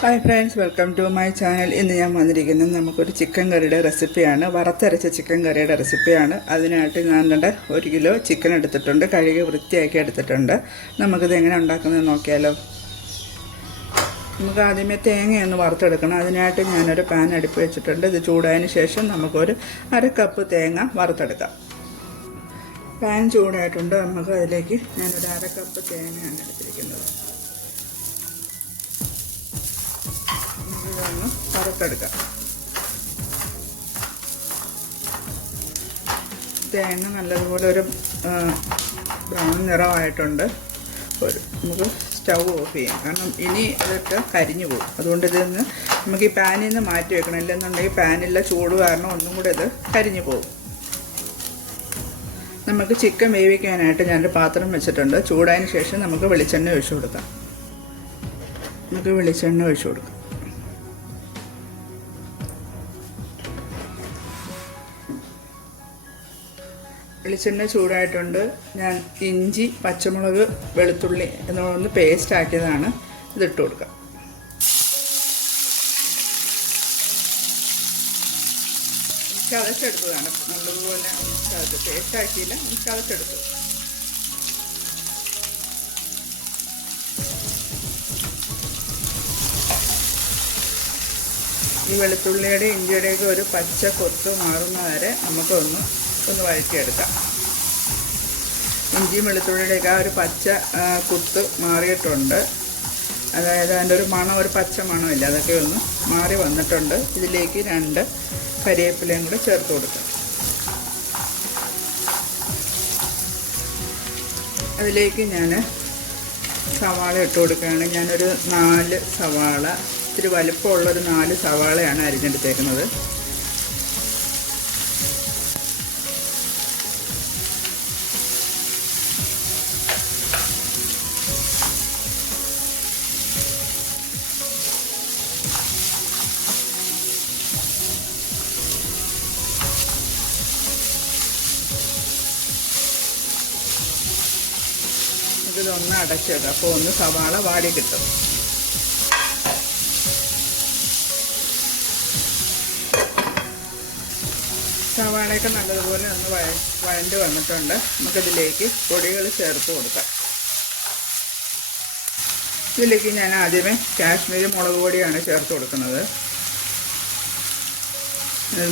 Hi friends welcome to my channel ഇന്ന് ഞാൻ വന്നിരിക്കുന്നത് നമുക്കൊരു ചിക്കൻ കറിയുടെ റെസിപ്പിയാണ് വറുത്തരച്ച ചിക്കൻ കറിയുടെ റെസിപ്പിയാണ് അതിനായിട്ട് ഞാൻ രണ്ട് ഒരു കിലോ ചിക്കൻ എടുത്തിട്ടുണ്ട്. കഴുകി വൃത്തിയാക്കി എടുത്തിട്ടുണ്ട്. നമുക്കിത് എങ്ങനെ ഉണ്ടാക്കുന്നത് നോക്കിയാലോ. നമുക്ക് ആദ്യമേ തേങ്ങയൊന്ന് വറുത്തെടുക്കണം. അതിനായിട്ട് ഞാനൊരു പാൻ അടുപ്പ് വെച്ചിട്ടുണ്ട്. ഇത് ചൂടായതിന് ശേഷം നമുക്കൊരു അര കപ്പ് തേങ്ങ വറുത്തെടുക്കാം. പാൻ ചൂടായിട്ടുണ്ട്. നമുക്ക് അതിലേക്ക് ഞാനൊരു അര കപ്പ് തേങ്ങയാണ് എടുത്തിരിക്കുന്നത്. ഇതൊന്ന് വറുത്തെടുക്കാം. തേങ്ങ നല്ലതുപോലെ ഒരു ബ്രൗൺ നിറമായിട്ടുണ്ട്. ഒരു നമുക്ക് സ്റ്റൗ ഓഫ് ചെയ്യാം. കാരണം ഇനി അതൊക്കെ കരിഞ്ഞു പോകും. അതുകൊണ്ട് ഇതൊന്ന് നമുക്ക് ഈ പാനിൽ നിന്ന് മാറ്റി വെക്കണം. ഇല്ലെന്നുണ്ടെങ്കിൽ പാനിലെ ചൂട് കാരണം ഒന്നും കൂടെ ഇത് കരിഞ്ഞു പോകും. നമുക്ക് ചിക്കൻ വേവിക്കാനായിട്ട് ഞാനൊരു പാത്രം വെച്ചിട്ടുണ്ട്. ചൂടായതിന് ശേഷം നമുക്ക് വെളിച്ചെണ്ണ ഒഴിച്ചു കൊടുക്കാം. നമുക്ക് വെളിച്ചെണ്ണ ഒഴിച്ചു കൊടുക്കാം. വെളിച്ചെണ്ണ ചൂടായിട്ടുണ്ട്. ഞാൻ ഇഞ്ചി പച്ചമുളക് വെളുത്തുള്ളി എന്നൊന്ന് പേസ്റ്റ് ആക്കിയതാണ്. ഇതിട്ട് കൊടുക്കുക ചതച്ചെടുത്തതാണ് നല്ലതുപോലെ ചതച്ച് പേസ്റ്റ് ആക്കിയില്ല. ചതച്ചെടുത്തു ഈ വെളുത്തുള്ളിയുടെ ഇഞ്ചിയുടെയൊക്കെ ഒരു പച്ച കൊത്ത് മാറുന്ന വരെ നമുക്കൊന്ന് ഒന്ന് വഴറ്റിയെടുക്കാം. ഇഞ്ചിയും വെളുത്തുള്ളിയുടെയൊക്കെ ആ ഒരു പച്ച കുത്ത് മാറിയിട്ടുണ്ട്. അതായത് അതിന്റെ ഒരു മണം ഒരു പച്ച മണമില്ല. അതൊക്കെ ഒന്ന് മാറി വന്നിട്ടുണ്ട്. ഇതിലേക്ക് രണ്ട് കരിവേപ്പിലയും കൂടെ ചേർത്ത് കൊടുക്കാം. അതിലേക്ക് ഞാൻ സവാള ഇട്ട് കൊടുക്കുകയാണ്. ഞാനൊരു നാല് സവാള ഇത്തിരി വലുപ്പമുള്ളൊരു നാല് സവാളയാണ് അരിഞ്ഞെടുത്തേക്കുന്നത്. ഇതൊന്ന് അടച്ചിടുക അപ്പോൾ ഒന്ന് സവാള വാടി കിട്ടും. സവാളയൊക്കെ നല്ലതുപോലെ ഒന്ന് വഴ വഴണ്ട് വന്നിട്ടുണ്ട്. നമുക്കിതിലേക്ക് പൊടികൾ ചേർത്ത് കൊടുക്കാം. ഇതിലേക്ക് ഞാൻ ആദ്യമേ കാശ്മീരി മുളക് പൊടിയാണ് ചേർത്ത് കൊടുക്കുന്നത്.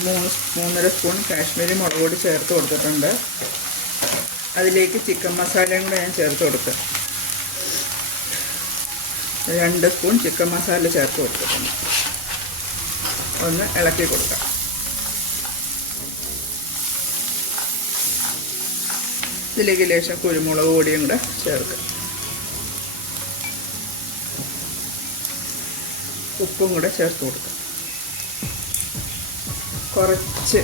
മൂന്ന് മൂന്നര സ്പൂൺ കാശ്മീരി മുളക് പൊടി ചേർത്ത് കൊടുത്തിട്ടുണ്ട്. അതിലേക്ക് ചിക്കൻ മസാലയും കൂടെ ഞാൻ ചേർത്ത് കൊടുക്കാം രണ്ട് സ്പൂൺ ചിക്കൻ മസാല ചേർത്ത് കൊടുത്തിട്ടുണ്ട്. ഒന്ന് ഇളക്കി കൊടുക്കാം. ഇതിലേക്ക് ലേശം കുരുമുളക് പൊടിയും കൂടെ ചേർക്കാം. ഉപ്പും കൂടെ ചേർത്ത് കൊടുക്കാം. കുറച്ച്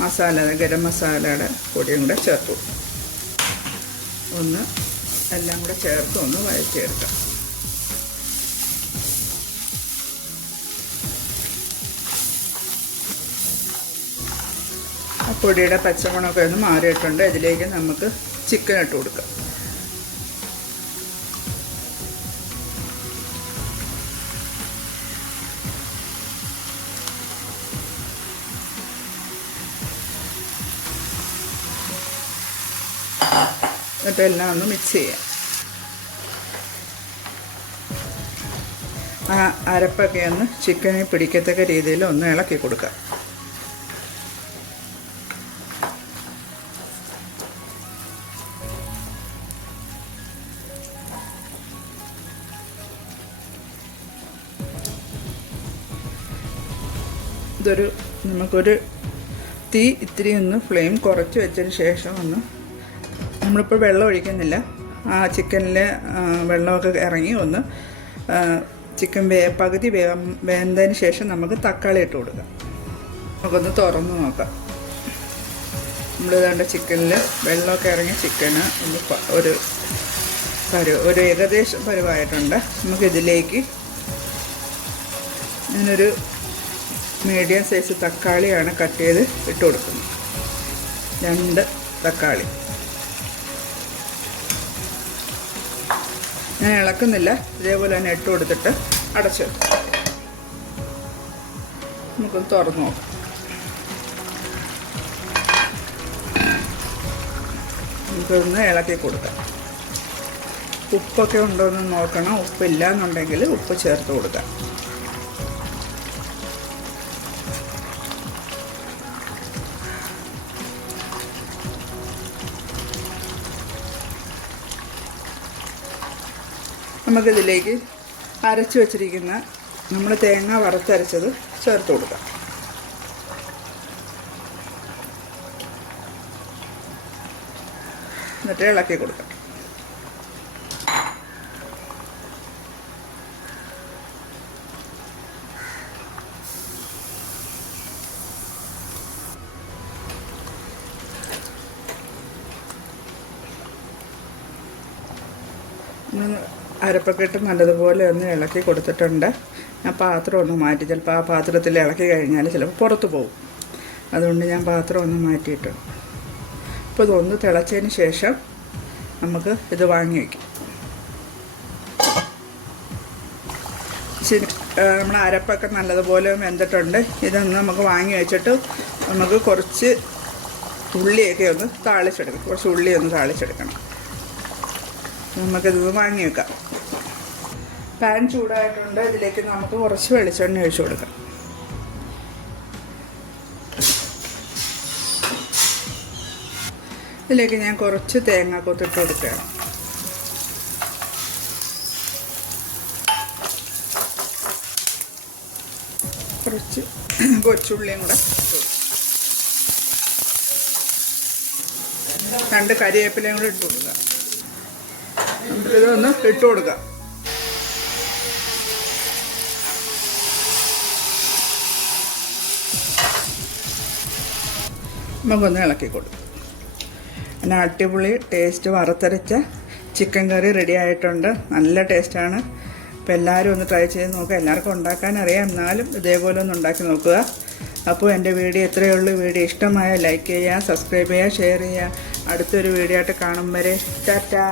മസാല ഗരം മസാലയുടെ പൊടിയും കൂടെ ചേർത്തു. ഒന്ന് എല്ലാം കൂടെ ചേർത്ത് ഒന്ന് വഴറ്റിയെടുക്കാം. പൊടിയുടെ പച്ചമുളകൊക്കെ ഒന്ന് മാറിയിട്ടുണ്ട്. ഇതിലേക്ക് നമുക്ക് ചിക്കൻ ഇട്ട് കൊടുക്കാം. എന്നിട്ട് എല്ലാം ഒന്ന് മിക്സ് ചെയ്യാം. ആ അരപ്പൊക്കെ ഒന്ന് ചിക്കനിൽ പിടിക്കത്തക്ക രീതിയിൽ ഒന്ന് ഇളക്കി കൊടുക്കാം. ഇതൊരു നമുക്കൊരു തീ ഇത്തിരി ഒന്ന് ഫ്ലെയിം കുറച്ച് വെച്ചതിന് ശേഷം ഒന്ന് നമ്മളിപ്പോൾ വെള്ളം ഒഴിക്കുന്നില്ല. ആ ചിക്കനിൽ വെള്ളമൊക്കെ ഇറങ്ങി ഒന്ന് ചിക്കൻ വേ പകുതി വേ വേന്തതിന് ശേഷം നമുക്ക് തക്കാളി ഇട്ട് കൊടുക്കാം. നമുക്കൊന്ന് തുറന്ന് നോക്കാം. നമ്മൾ നമ്മളിതാണ്ട് ചിക്കനിൽ വെള്ളമൊക്കെ ഇറങ്ങി ചിക്കന് ഒന്ന് ഒരു പരു ഒരു ഏകദേശം പരുവായിട്ടുണ്ട്. നമുക്കിതിലേക്ക് ഞാനൊരു മീഡിയം സൈസ് തക്കാളിയാണ് കട്ട് ചെയ്ത് ഇട്ട് കൊടുക്കുന്നത്. രണ്ട് തക്കാളി. ഞാൻ ഇളക്കുന്നില്ല. ഇതേപോലെ തന്നെ ഇട്ട് കൊടുത്തിട്ട് അടച്ച്. നമുക്കൊന്ന് തുറന്നു നോക്കാം. നമുക്കൊന്ന് ഇളക്കി കൊടുക്കാം. ഉപ്പൊക്കെ ഉണ്ടോ എന്ന് നോക്കണം. ഉപ്പില്ല എന്നുണ്ടെങ്കിൽ ഉപ്പ് ചേർത്ത് കൊടുക്കാം. നമുക്കിതിലേക്ക് അരച്ച് വച്ചിരിക്കുന്ന നമ്മൾ തേങ്ങ വറുത്തരച്ചത് ചേർത്ത് കൊടുക്കാം. എന്നിട്ട് ഇളക്കി കൊടുക്കാം. ഒന്ന് അരപ്പൊക്കെ ഇട്ട് നല്ലതുപോലെ ഒന്ന് ഇളക്കി കൊടുത്തിട്ടുണ്ട്. ഞാൻ പാത്രം ഒന്ന് മാറ്റി. ചിലപ്പോൾ ആ പാത്രത്തിൽ ഇളക്കി കഴിഞ്ഞാൽ ചിലപ്പോൾ പുറത്ത് പോകും. അതുകൊണ്ട് ഞാൻ പാത്രം ഒന്ന് മാറ്റിയിട്ടുണ്ട്. അപ്പോൾ ഇതൊന്ന് തിളച്ചതിന് ശേഷം നമുക്ക് ഇത് വാങ്ങി വയ്ക്കാം ശരി നമ്മൾ അരപ്പൊക്കെ നല്ലതുപോലെ വെന്തിട്ടുണ്ട്. ഇതൊന്ന് നമുക്ക് വാങ്ങി വെച്ചിട്ട് നമുക്ക് കുറച്ച് ഉള്ളിയൊക്കെ ഒന്ന് താളിച്ചെടുക്കണം. കുറച്ച് ഉള്ളി ഒന്ന് താളിച്ചെടുക്കണം. നമുക്കിത് വാങ്ങി വെക്കാം പാൻ ചൂടായിട്ടുണ്ട്. ഇതിലേക്ക് നമുക്ക് കുറച്ച് വെളിച്ചെണ്ണ ഒഴിച്ചു കൊടുക്കാം. ഇതിലേക്ക് ഞാൻ കുറച്ച് തേങ്ങ കൊത്തിട്ട് കൊടുക്കുകയാണ്. കുറച്ച് കൊച്ചുള്ളിയും കൂടെ. രണ്ട് കരിവേപ്പിലയും കൂടെ ഇട്ട് കൊടുക്കുക നമുക്കിതൊന്ന് ഇട്ട് കൊടുക്കാം. നമുക്കൊന്ന് ഇളക്കി കൊടുക്കും. പിന്നെ അടിപൊളി ടേസ്റ്റ് വറുത്തരച്ച ചിക്കൻ കറി റെഡി ആയിട്ടുണ്ട്. നല്ല ടേസ്റ്റാണ് അപ്പോൾ എല്ലാവരും ഒന്ന് ട്രൈ ചെയ്ത് നോക്കുക എല്ലാവർക്കും ഉണ്ടാക്കാൻ അറിയാം. എന്നാലും ഇതേപോലെ ഒന്ന് ഉണ്ടാക്കി നോക്കുക. അപ്പോൾ എന്റെ വീഡിയോ ഇത്രയേ ഉള്ളൂ. വീഡിയോ ഇഷ്ടമായ ലൈക്ക് ചെയ്യുക സബ്സ്ക്രൈബ് ചെയ്യുക ഷെയർ ചെയ്യുക. അടുത്തൊരു വീഡിയോ ആയിട്ട് കാണും വരെ. ടാറ്റാ.